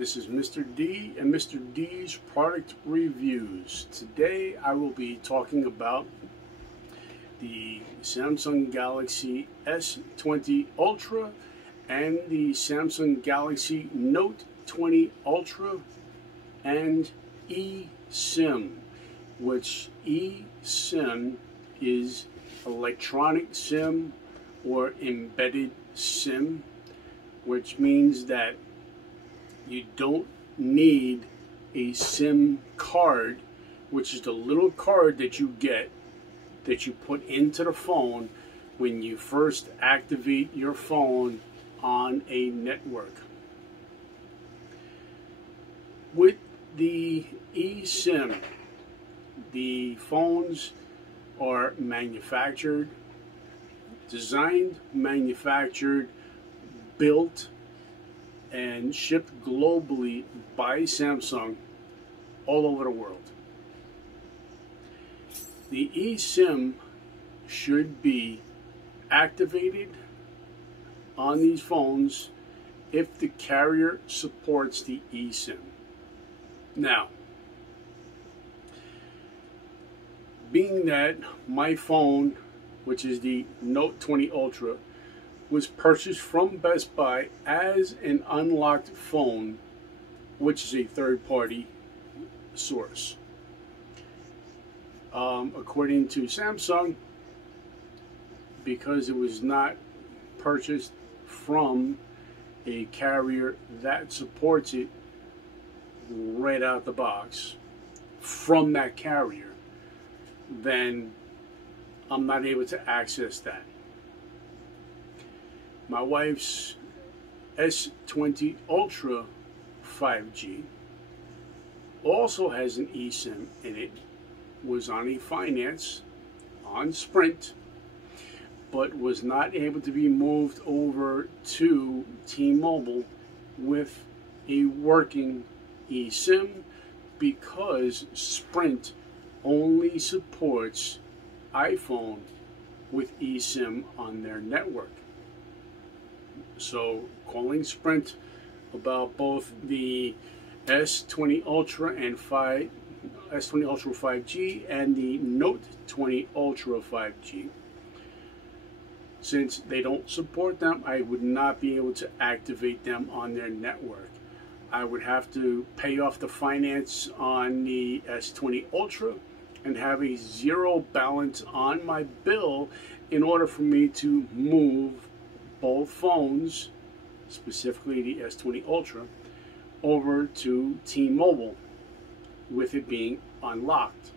This is Mr. D and Mr. D's product reviews. Today I will be talking about the Samsung Galaxy S20 Ultra and the Samsung Galaxy Note 20 Ultra and E-Sim, which E-Sim is electronic SIM or embedded SIM, which means that you don't need a SIM card, which is the little card that you get that you put into the phone when you first activate your phone on a network. With the eSIM, the phones are designed, manufactured, built, and shipped globally by Samsung all over the world. The eSIM should be activated on these phones if the carrier supports the eSIM. Now, being that my phone, which is the Note 20 Ultra, was purchased from Best Buy as an unlocked phone, which is a third-party source. According to Samsung, because it was not purchased from a carrier that supports it right out the box from that carrier, then I'm not able to access that. My wife's S20 Ultra 5G also has an eSIM in it, was on a finance on Sprint, but was not able to be moved over to T-Mobile with a working eSIM because Sprint only supports iPhone with eSIM on their network. So calling Sprint about both the S20 Ultra and S20 Ultra 5G and the Note 20 Ultra 5G. Since they don't support them, I would not be able to activate them on their network. I would have to pay off the finance on the S20 Ultra and have a zero balance on my bill in order for me to move both phones, specifically the S20 Ultra, over to T-Mobile with it being unlocked.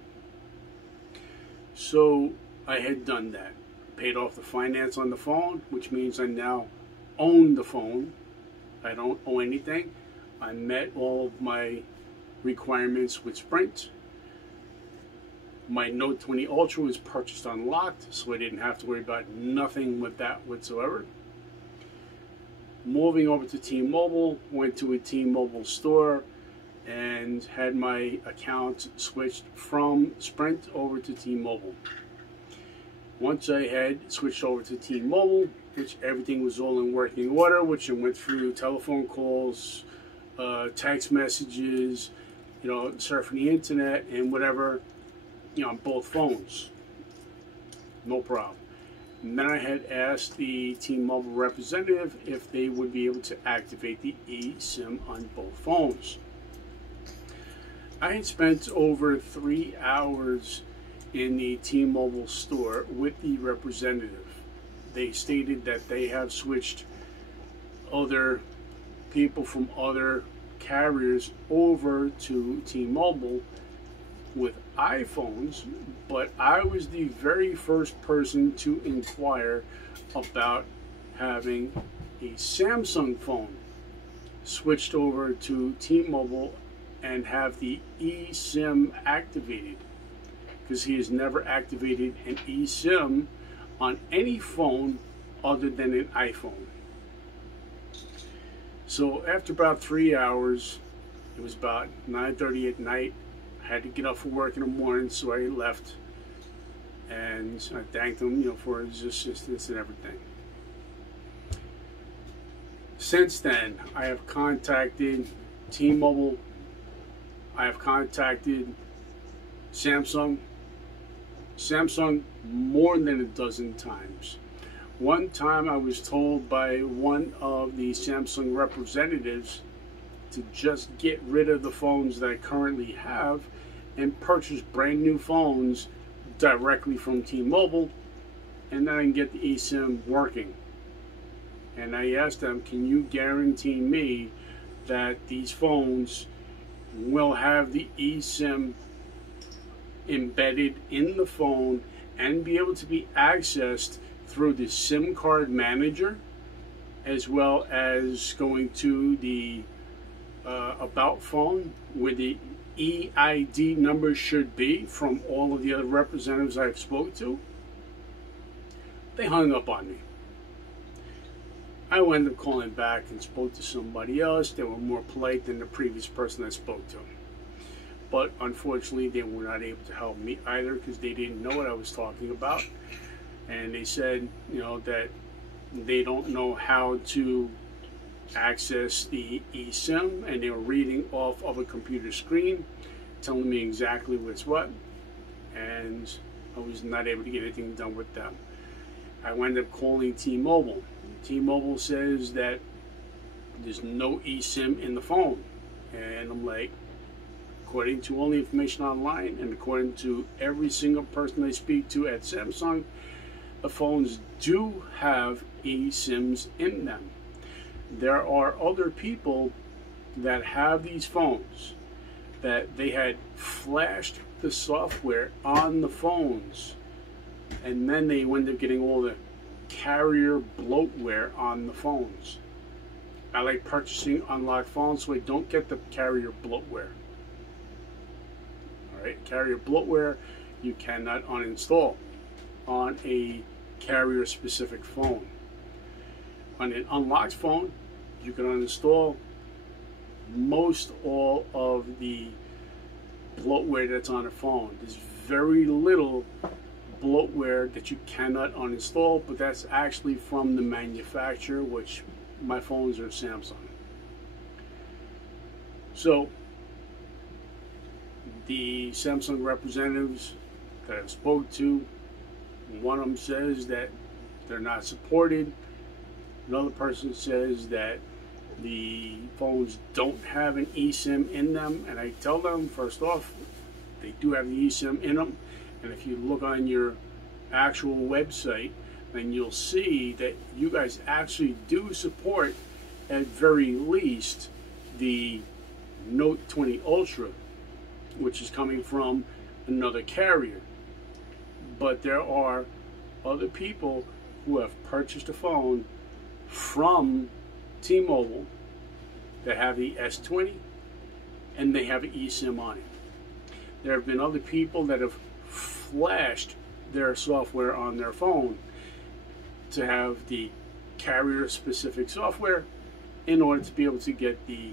So I had done that. Paid off the finance on the phone, which means I now own the phone. I don't owe anything. I met all of my requirements with Sprint. My Note 20 Ultra was purchased unlocked, so I didn't have to worry about nothing with that whatsoever. Moving over to T-Mobile, went to a T-Mobile store and had my account switched from Sprint over to T-Mobile. Once I had switched over to T-Mobile, which everything was all in working order, which I went through telephone calls, text messages, surfing the internet and whatever, on both phones. No problem. And then I had asked the T-Mobile representative if they would be able to activate the eSIM on both phones. I had spent over 3 hours in the T-Mobile store with the representative. They stated that they have switched other people from other carriers over to T-Mobile with iPhones, but I was the very first person to inquire about having a Samsung phone switched over to T-Mobile and have the eSIM activated, because he has never activated an eSIM on any phone other than an iPhone. So after about 3 hours, it was about 9:30 at night, I had to get up for work in the morning, so I left. And I thanked him, for his assistance and everything. Since then, I have contacted T-Mobile, I have contacted Samsung more than a dozen times. One time I was told by one of the Samsung representatives to just get rid of the phones that I currently have and purchase brand new phones directly from T-Mobile, and then I can get the eSIM working. And I asked them, can you guarantee me that these phones will have the eSIM embedded in the phone and be able to be accessed through the SIM card manager, as well as going to the about phone where the EID number should be from all of the other representatives I've spoke to? They hung up on me. I wound up calling back and spoke to somebody else. They were more polite than the previous person I spoke to. But unfortunately, they were not able to help me either because they didn't know what I was talking about. And they said, you know, that they don't know how to access the eSIM, and they were reading off of a computer screen, telling me exactly what's what, and I was not able to get anything done with them. I wound up calling T-Mobile. T-Mobile says that there's no eSIM in the phone, and I'm like, according to all the information online and according to every single person I speak to at Samsung, the phones do have eSIMs in them. There are other people that have these phones that they had flashed the software on the phones, and then they end up getting all the carrier bloatware on the phones. I like purchasing unlocked phones so I don't get the carrier bloatware. Alright, carrier bloatware you cannot uninstall on a carrier specific phone. On an unlocked phone, you can uninstall most all of the bloatware that's on a phone. There's very little bloatware that you cannot uninstall, but that's actually from the manufacturer, which my phones are Samsung. So the Samsung representatives that I've spoke to, one of them says that they're not supported. Another person says that the phones don't have an eSIM in them, and I tell them, first off, they do have the eSIM in them, and if you look on your actual website, then you'll see that you guys actually do support, at very least, the Note 20 Ultra, which is coming from another carrier. But there are other people who have purchased a phone from T-Mobile that have the S20 and they have an eSIM on it. There have been other people that have flashed their software on their phone to have the carrier specific software in order to be able to get the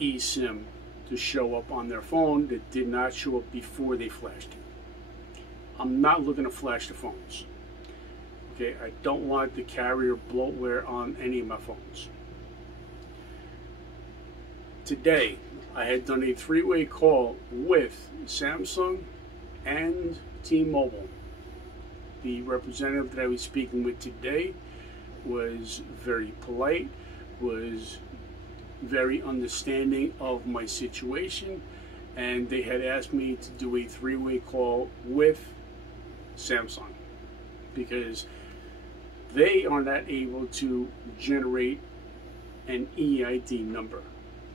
eSIM to show up on their phone that did not show up before they flashed it. I'm not looking to flash the phones. Okay, I don't want the carrier bloatware on any of my phones. Today, I had done a three-way call with Samsung and T-Mobile. The representative that I was speaking with today was very polite, was very understanding of my situation, and they had asked me to do a three-way call with Samsung because they are not able to generate an EID number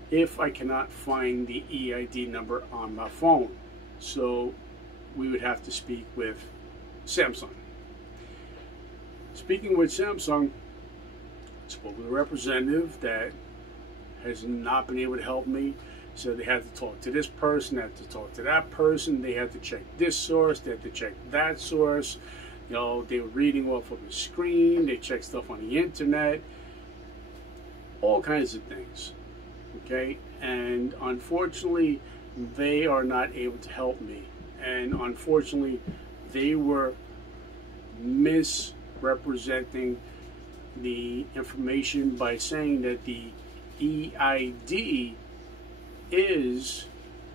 if I cannot find the EID number on my phone. So we would have to speak with Samsung. Speaking with Samsung, I spoke with a representative that has not been able to help me. So they had to talk to this person, they had to talk to that person, they had to check this source, they had to check that source. You know, they were reading off of the screen, they checked stuff on the internet, all kinds of things. Okay, and unfortunately, they are not able to help me. And unfortunately, they were misrepresenting the information by saying that the EID is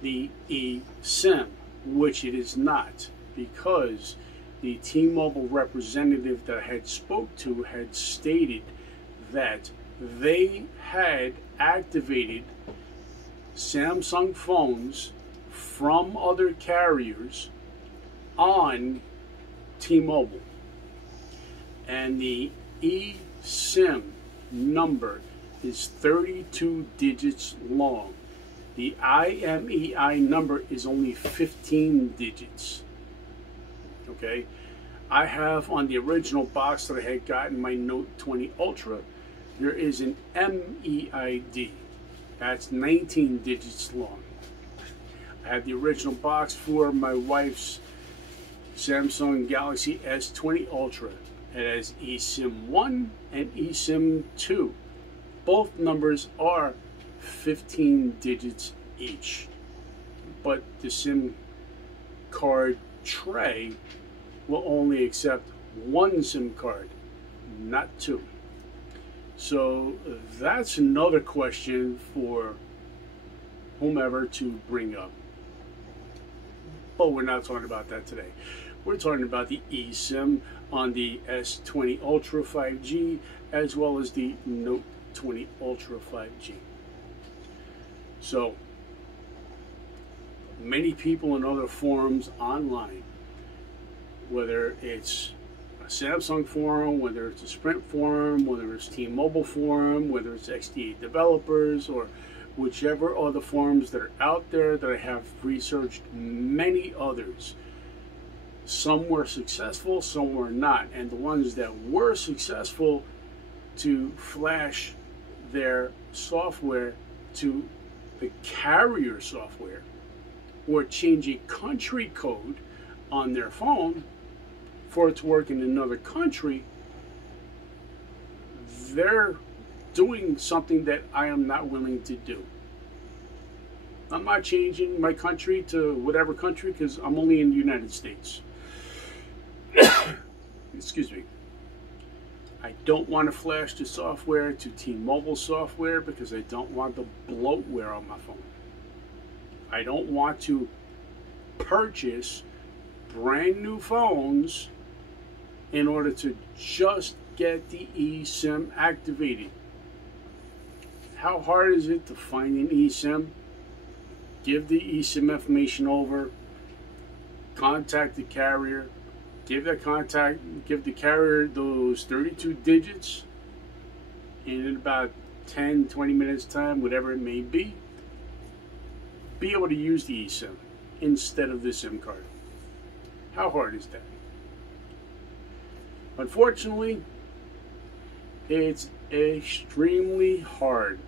the E-Sim, which it is not, because the T-Mobile representative that I had spoke to had stated that they had activated Samsung phones from other carriers on T-Mobile, and the E-Sim number is 32 digits long. The IMEI number is only 15 digits. Okay, I have on the original box that I had gotten my Note 20 Ultra, there is an MEID. That's 19 digits long. I have the original box for my wife's Samsung Galaxy S20 Ultra. It has eSIM 1 and eSIM 2. Both numbers are 15 digits each. But the SIM card tray will only accept one SIM card, not two. So that's another question for whomever to bring up. But we're not talking about that today. We're talking about the eSIM on the S20 Ultra 5G as well as the Note 20 Ultra 5G. So many people in other forums online, whether it's a Samsung forum, whether it's a Sprint forum, whether it's T-Mobile forum, whether it's XDA developers, or whichever other forums that are out there that I have researched, many others. Some were successful, some were not. And the ones that were successful to flash their software to the carrier software or change a country code on their phone for it to work in another country, they're doing something that I am not willing to do. I'm not changing my country to whatever country because I'm only in the United States. Excuse me. I don't want to flash the software to T-Mobile software because I don't want the bloatware on my phone. I don't want to purchase brand new phones in order to just get the eSIM activated. How hard is it to find an eSIM? Give the eSIM information over, contact the carrier, give the carrier those 32 digits, and in about 10-20 minutes time, whatever it may be able to use the eSIM instead of the SIM card. How hard is that? Unfortunately, it's extremely hard.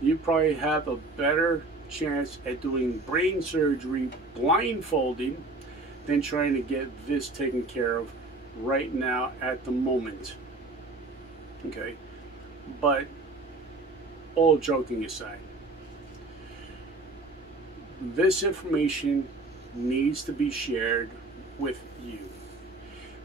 You probably have a better chance at doing brain surgery blindfolding than trying to get this taken care of right now at the moment. Okay, but all joking aside, this information needs to be shared with you.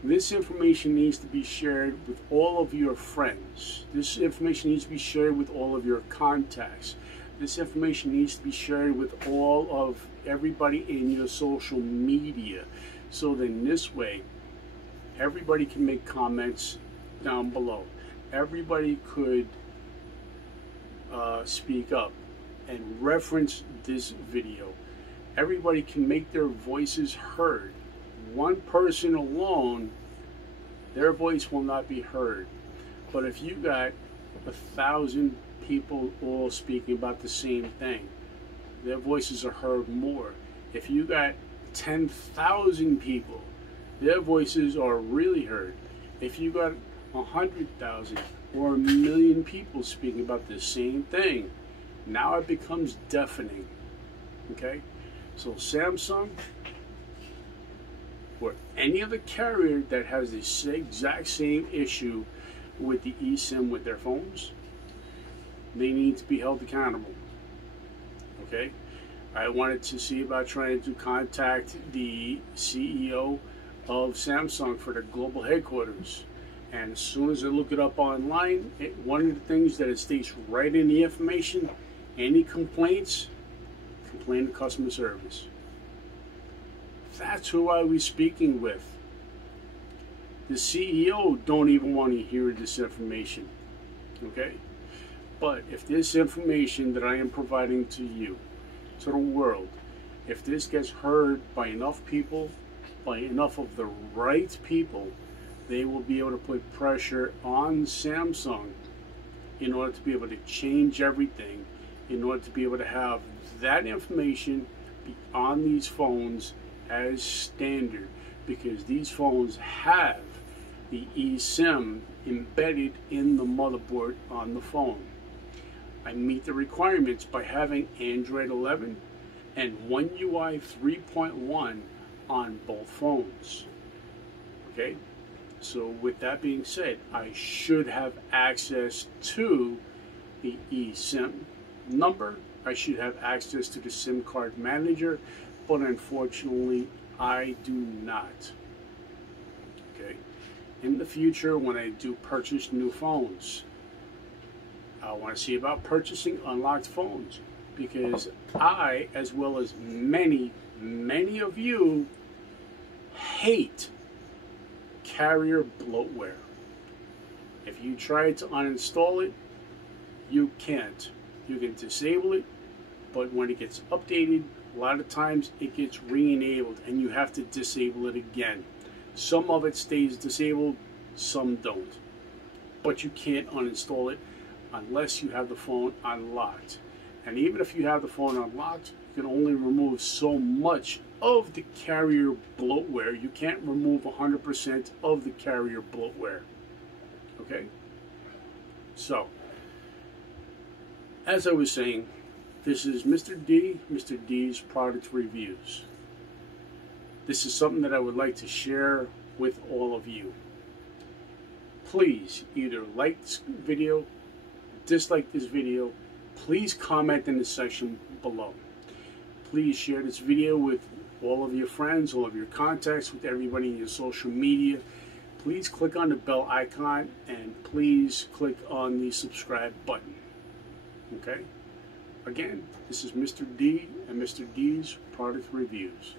This information needs to be shared with all of your friends. This information needs to be shared with all of your contacts. This information needs to be shared with all of everybody in your social media. So then this way, everybody can make comments down below. Everybody could speak up and reference this video. Everybody can make their voices heard. One person alone, their voice will not be heard. But if you got 1,000 people all speaking about the same thing, their voices are heard more. If you got 10,000 people, their voices are really heard. If you got 100,000 or 1,000,000 people speaking about the same thing, now it becomes deafening. Okay? So Samsung, or any other carrier that has the exact same issue with the eSIM with their phones, they need to be held accountable. Okay? I wanted to see about trying to contact the CEO of Samsung for their global headquarters. And as soon as I look it up online, one of the things that it states right in the information, any complaints complain to customer service. That's who I was speaking with. The CEO don't even want to hear this information, okay? But if this information that I am providing to you, to the world, if this gets heard by enough people, by enough of the right people, they will be able to put pressure on Samsung in order to be able to change everything, in order to be able to have that information be on these phones as standard, because these phones have the eSIM embedded in the motherboard on the phone. I meet the requirements by having Android 11 and One UI 3.1 on both phones. Okay, so with that being said, I should have access to the eSIM number. I should have access to the SIM card manager, but unfortunately I do not. Okay, in the future when I do purchase new phones, I want to see about purchasing unlocked phones, because I, as well as many of you, hate carrier bloatware. If you try to uninstall it, you can't. You can disable it, but when it gets updated, a lot of times it gets re-enabled and you have to disable it again. Some of it stays disabled, some don't. But you can't uninstall it unless you have the phone unlocked. And even if you have the phone unlocked, you can only remove so much of the carrier bloatware. You can't remove 100% of the carrier bloatware. Okay? So, as I was saying, this is Mr. D's product reviews. This is something that I would like to share with all of you. Please either like this video, dislike this video. Please comment in the section below. Please share this video with all of your friends, all of your contacts, with everybody in your social media. Please click on the bell icon and please click on the subscribe button. Okay? Again, this is Mr. D and Mr. D's product reviews.